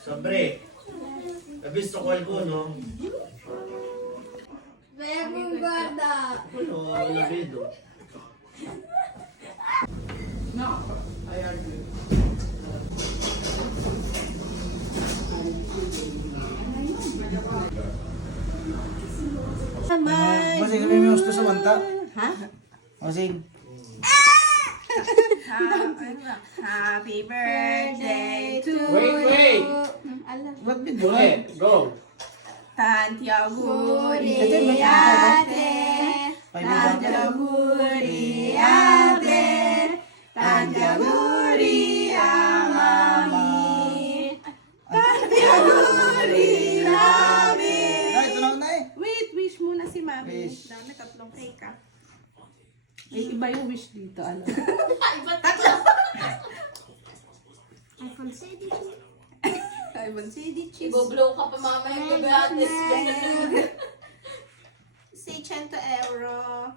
Sobre. Nabis to call ko, no? Kaya kong guarda. Ano, labido. No, I agree. Masig kami yung gusto sa manta. Ha? Masig. Happy birthday to Wait. Ba't video? Okay, go. Tantiaguri ate, Tantiaguri ate, Tantiaguri ang mami, Tantiaguri mami. Nay, tunaw na eh. Wait, wish muna si mami. Wish. Dami tatlong cake ah. Iba yung wish dito, ano? iPhone CD cheese. Iboblow ka pa mamaya yung gabiatis. Say 100 euro.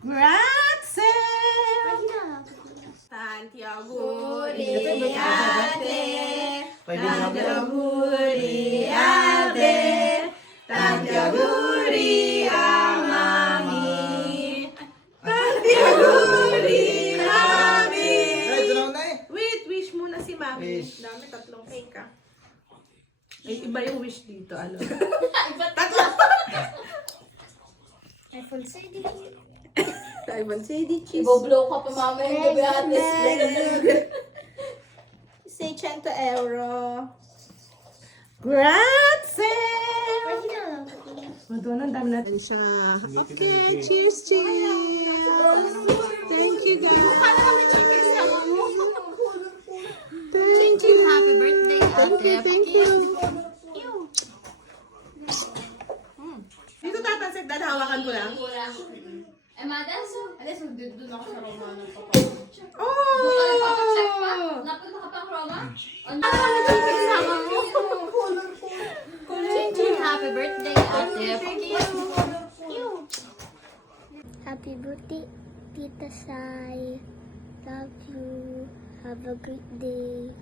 Grazie! Tantiaguri ate, Tantiaguri ate, Tantiaguri ang mami, Tantiaguri mami. Nay, tunaw na eh. Wait, wish muna si mami. Wish. Dami tatlong cake ah. Iba yung wish dito, ano? iPhone CD cheese. Iboblow ka pa mamaya yung gabiatis. Say 100 euro. Grazie! Ito na, dami natin. Siya. Okay, cheers, cheers! Thank you, guys! Thank you! Happy birthday, ate. Thank you! Dito tatansik, dahil hawakan ko lang. Eh, madam, alis, doon ako sa Roma. Oh! Check pa? Napunta ka pang Roma? Happy birthday, ate. Happy birthday, Tita Sai. Love you. Have a great day.